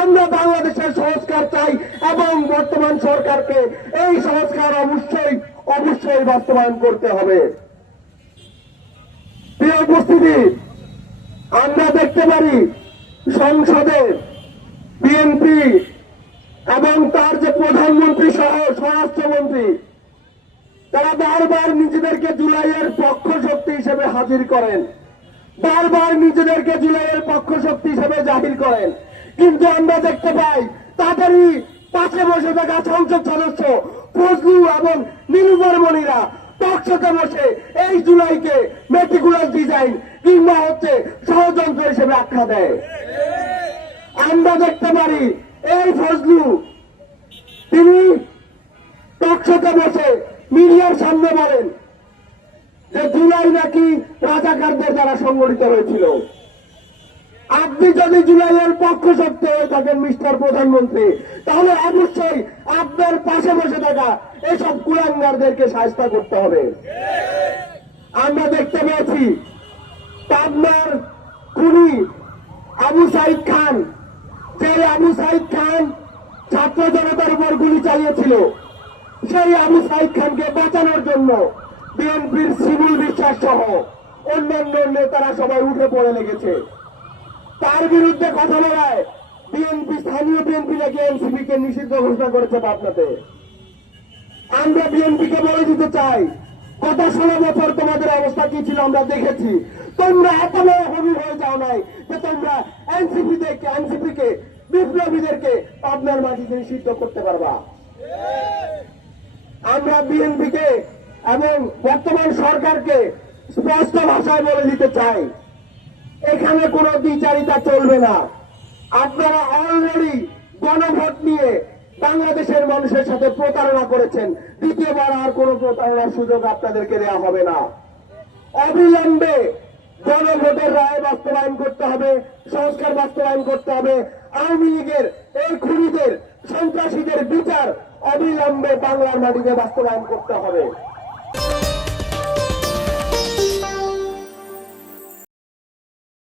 আমরা বাংলাদেশের সংস্কার চাই এবং বর্তমান সরকারকে এই সংস্কার অবশ্যই অবশ্যই বাস্তবায়ন করতে হবে। প্রিয় উপস্থিতি, আমরা দেখতে পারি সংসদে বিএনপি এবং তার যে প্রধানমন্ত্রী সহ স্বরাষ্ট্রমন্ত্রী তারা বারবার নিজেদেরকে জুলাইয়ের পক্ষ শক্তি হিসেবে হাজির করেন, বারবার নিজেদেরকে জুলাইয়ের পক্ষ শক্তি হিসেবে জাহির করেন। কিন্তু আমরা দেখতে পাই তাদেরই পাশে বসে থাকা সংসদ সদস্য ফজলু এবং নীলুফার মনিরা টকশোতে বসে এই জুলাইকে মেটিকুলাস ডিজাইন কিংবা হচ্ছে ষড়যন্ত্র হিসেবে আখ্যা দেয়। আমরা দেখতে পারি এই ফজলু তিনি টকশোতে বসে মিডিয়ার সামনে বলেন যে জুলাই নাকি রাজাকারদের দ্বারা সংগঠিত হয়েছিল। আপনি যদি জুলাইয়ের পক্ষ শক্তি হয়ে থাকেন মিস্টার প্রধানমন্ত্রী, তাহলে অবশ্যই আপনার পাশে বসে থাকা এসব কুলাঙ্গারদেরকে শাস্তি করতে হবে। আমরা দেখতে পেয়েছি পাবনার খুনি আবু সাইদ খান, যে আবু সাইদ খান ছাত্র জনতার উপর গুলি চালিয়েছিল, সেই আবু সাইদ খানকে বাঁচানোর জন্য বিএনপির শিমুল বিশ্বাস সহ অন্যান্য নেতারা সবাই উঠে পড়ে লেগেছে। তার বিরুদ্ধে কথা বলায় বিএনপি, স্থানীয় বিএনপি নাকি এনসিপি কে নিষিদ্ধ ঘোষণা করেছে পাবনাতে। আমরা বিএনপিকে বলে দিতে চাই, গত 16 বছর তোমাদের অবস্থা কি ছিল আমরা দেখেছি। তোমরা এত বড় হবি হয়ে যাও নাই যে তোমরা এনসিপিকে বিপ্লবীদেরকে পাবনার মাটিতে নিষিদ্ধ করতে পারবা। আমরা বিএনপিকে এবং বর্তমান সরকারকে স্পষ্ট ভাষায় বলে দিতে চাই, এখানে কোনো দ্বিচারিতা চলবে না। আপনারা অলরেডি গণভোট নিয়ে বাংলাদেশের মানুষের সাথে প্রতারণা করেছেন। দ্বিতীয়বার আর কোনো প্রতারণার সুযোগ আপনাদেরকে দেওয়া হবে না। অবিলম্বে গণভোটের রায় বাস্তবায়ন করতে হবে, সংস্কার বাস্তবায়ন করতে হবে। আওয়ামী লীগের এই খুনিদের, সন্ত্রাসীদের বিচার অবিলম্বে বাংলার মাটিতে বাস্তবায়ন করতে হবে।